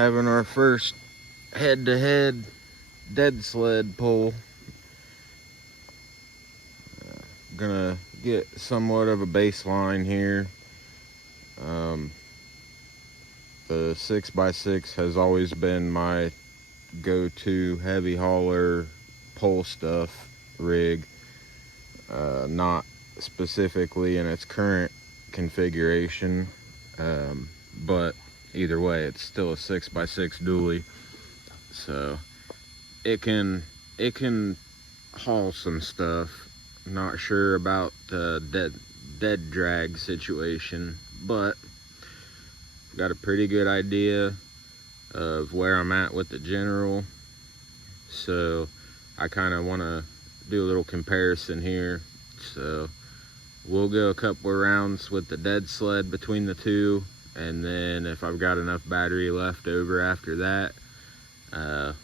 having our first head-to-head dead sled pull. Gonna get somewhat of a baseline here. The 6x6 has always been my go-to heavy hauler pull stuff rig, not specifically in its current configuration, but either way it's still a 6x6 dually, so it can haul some stuff. Not sure about the dead drag situation, but got a pretty good idea of where I'm at with the General, so I kind of want to do a little comparison here. So we'll go a couple of rounds with the dead sled between the two, and then if I've got enough battery left over after that,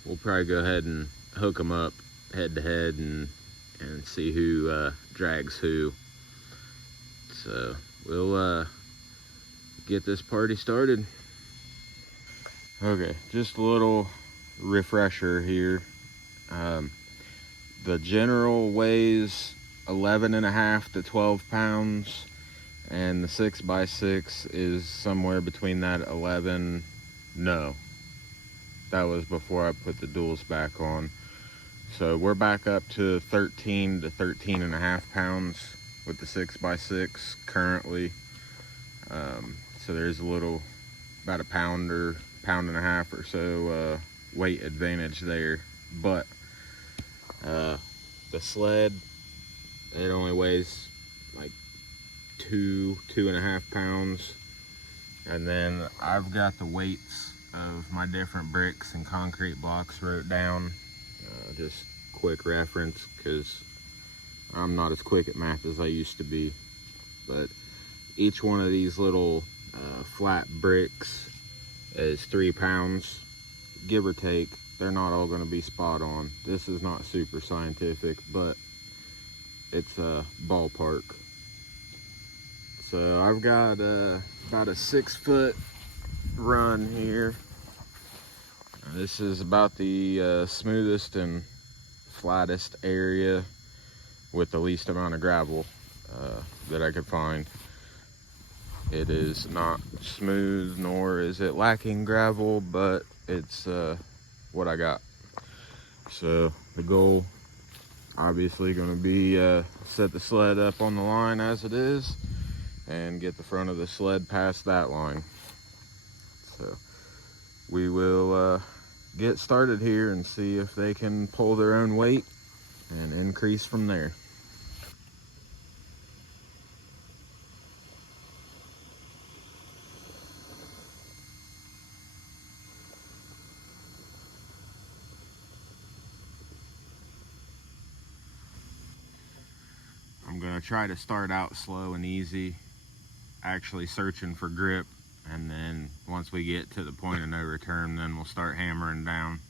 we'll probably go ahead and hook them up head to head and see who drags who. So we'll get this party started. Okay, just a little refresher here. The General weighs 11.5 to 12 pounds, and the 6x6 is somewhere between that 11. No, that was before I put the duals back on. So we're back up to 13 to 13.5 pounds with the 6x6 currently. So there's a little, about a pound and a half or so weight advantage there. But the sled, it only weighs like 2.5 pounds. And then I've got the weights of my different bricks and concrete blocks wrote down. Just quick reference, because I'm not as quick at math as I used to be. But each one of these little flat bricks is 3 pounds, give or take. They're not all going to be spot on. This is not super scientific, but it's a ballpark. So I've got about a 6-foot run here. This is about the smoothest and flattest area with the least amount of gravel that I could find. It is not smooth, nor is it lacking gravel, but it's what I got. So the goal, obviously, going to be set the sled up on the line as it is and get the front of the sled past that line. So we will get started here and see if they can pull their own weight and increase from there. I'm gonna try to start out slow and easy, actually searching for grip, and then once we get to the point of no return, then we'll start hammering down.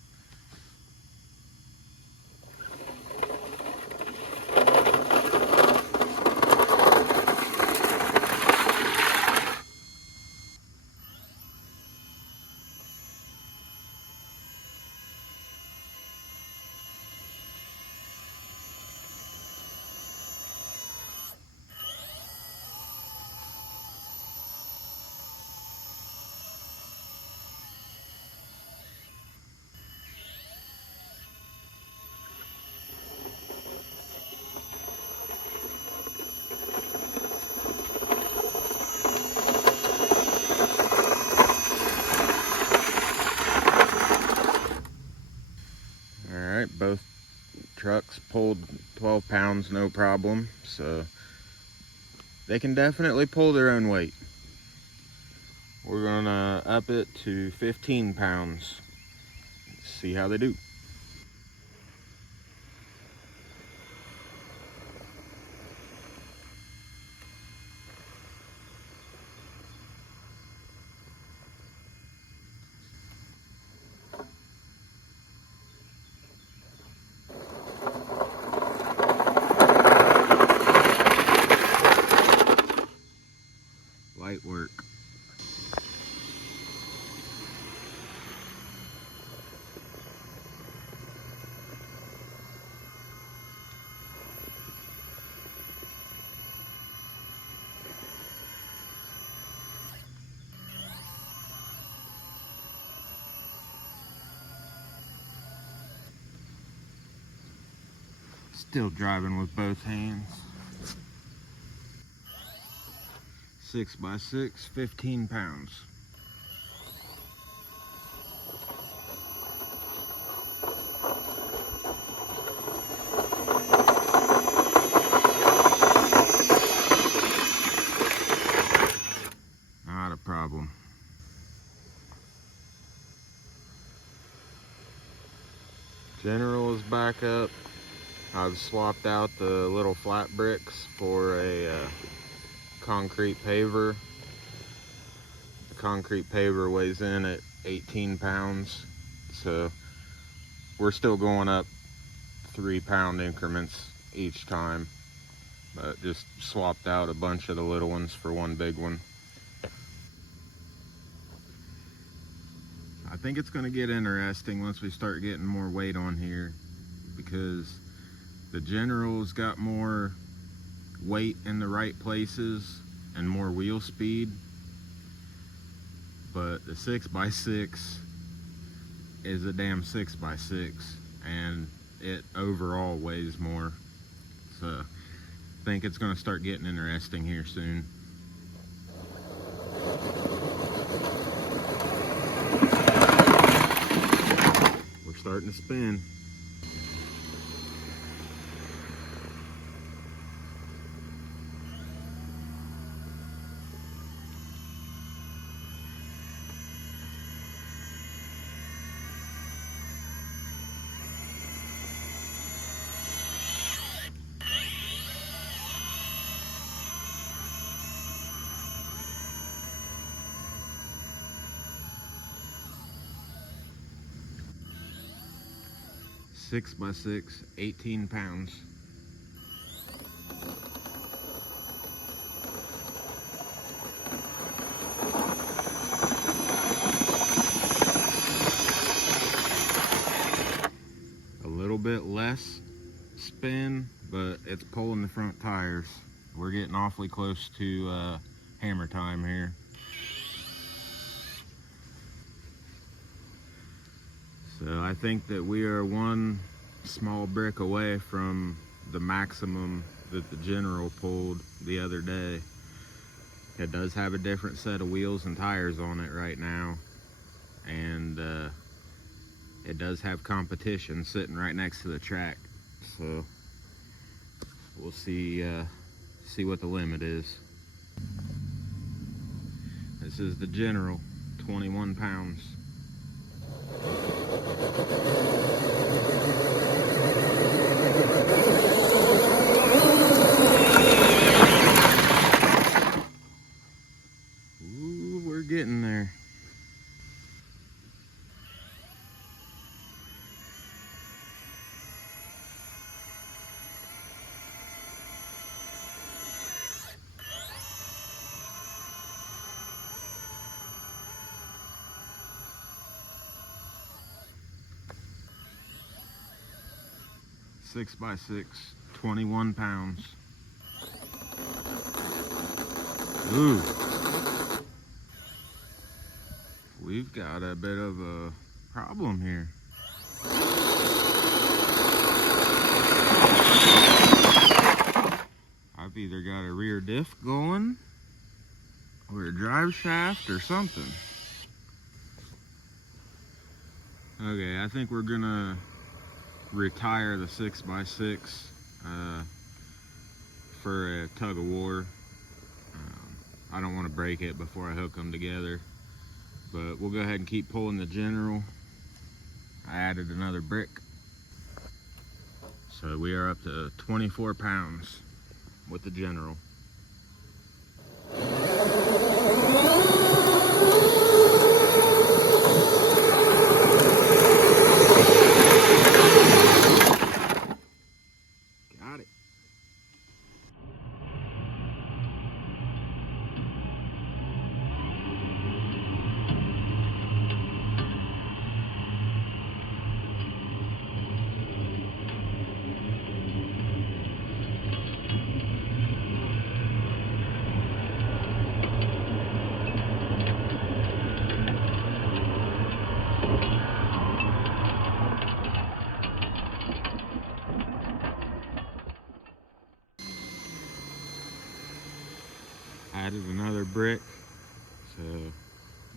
Both trucks pulled 12 pounds, no problem. So they can definitely pull their own weight. We're gonna up it to 15 pounds. See how they do. Light work. Still driving with both hands. 6x6, 15 pounds. Not a problem. General is back up. I've swapped out the little flat bricks for a concrete paver. The concrete paver weighs in at 18 pounds, so we're still going up 3-pound increments each time, but just swapped out a bunch of the little ones for one big one. I think it's going to get interesting once we start getting more weight on here, because the General's got more weight in the right places and more wheel speed, but the 6x6 is a damn 6x6 and it overall weighs more. So I think it's going to start getting interesting here soon. We're starting to spin. Six by 6, 18 pounds. A little bit less spin, but it's pulling the front tires. We're getting awfully close to hammer time here. So I think that we are one small brick away from the maximum that the General pulled the other day. It does have a different set of wheels and tires on it right now, and it does have competition sitting right next to the track. So we'll see what the limit is. This is the General, 21 pounds. Ooh, we're getting there. Six by 6, 21 pounds. Ooh. We've got a bit of a problem here. I've either got a rear diff going or a drive shaft or something. Okay, I think we're gonna retire the 6x6 for a Tug-of-War. I don't want to break it before I hook them together, but we'll go ahead and keep pulling the General. I added another brick, so we are up to 24 pounds with the General. Got it.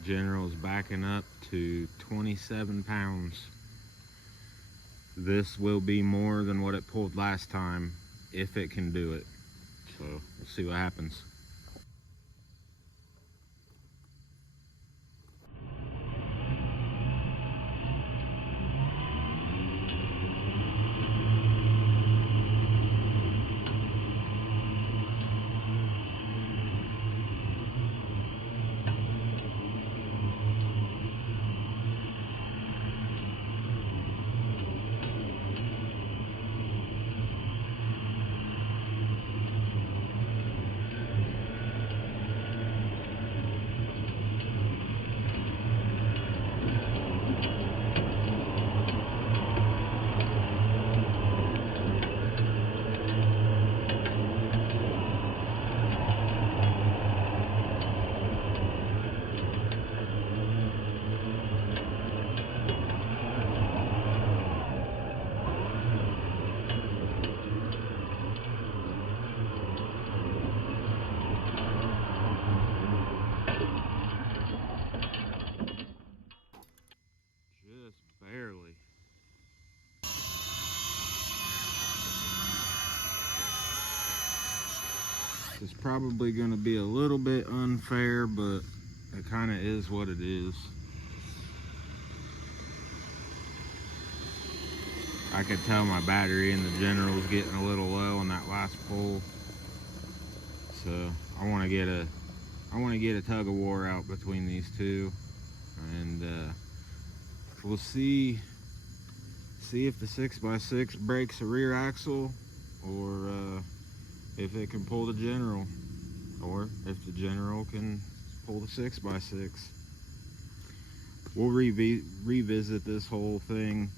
General is backing up to 27 pounds. This will be more than what it pulled last time, if it can do it. So we'll see what happens. Barely. It's probably going to be a little bit unfair, but it kind of is what it is. I could tell my battery in the General was getting a little low on that last pull, so I want to get a Tug-of-War out between these two, and we'll see if the 6x6 breaks the rear axle, or if it can pull the General, or if the General can pull the 6x6. We'll revisit this whole thing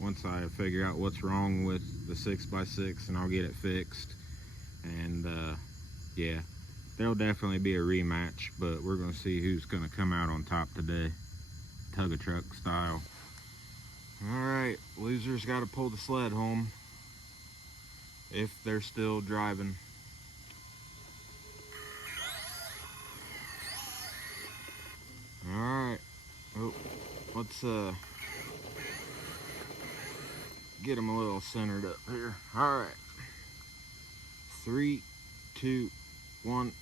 once I figure out what's wrong with the 6x6, and I'll get it fixed. And yeah, there'll definitely be a rematch, but we're going to see who's going to come out on top today, tug-a-truck style. Alright, losers got to pull the sled home, if they're still driving. Alright, oh, let's get them a little centered up here. Alright, 3, 2, 1.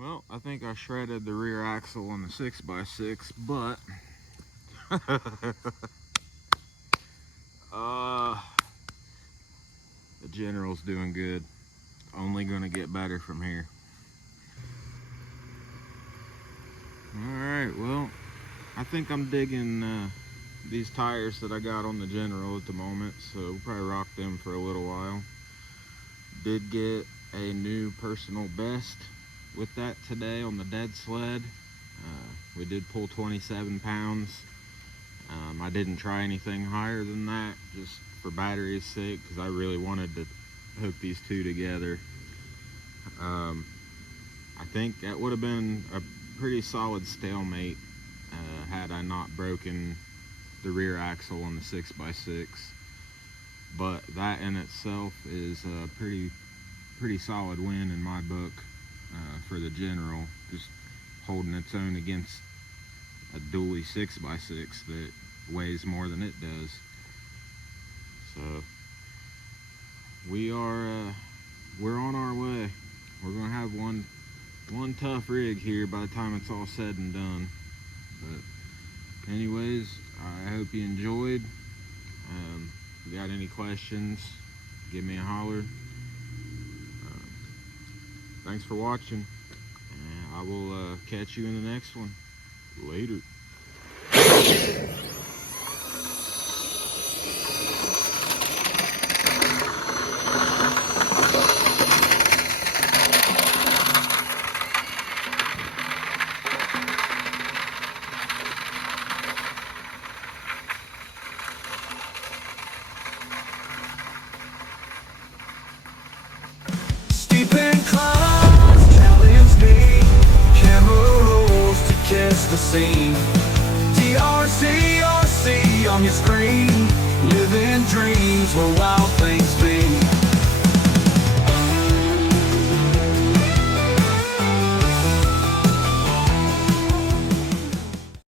Well, I think I shredded the rear axle on the 6x6, but the General's doing good. Only gonna get better from here. Alright, well, I think I'm digging these tires that I got on the General at the moment, so we'll probably rock them for a little while. Did get a new personal best with that today on the dead sled. We did pull 27 pounds. I didn't try anything higher than that, just for battery's sake, because I really wanted to hook these two together. I think that would have been a pretty solid stalemate had I not broken the rear axle on the 6x6. But that in itself is a pretty solid win in my book for the General, just holding its own against a dually 6x6 that weighs more than it does. So we're on our way. We're gonna have one tough rig here by the time it's all said and done. But anyways, I hope you enjoyed. If you got any questions, give me a holler. Thanks for watching, and I will catch you in the next one. Later. Steep inclines challenge me, camera rolls to catch the scene. TRZ RC on your screen.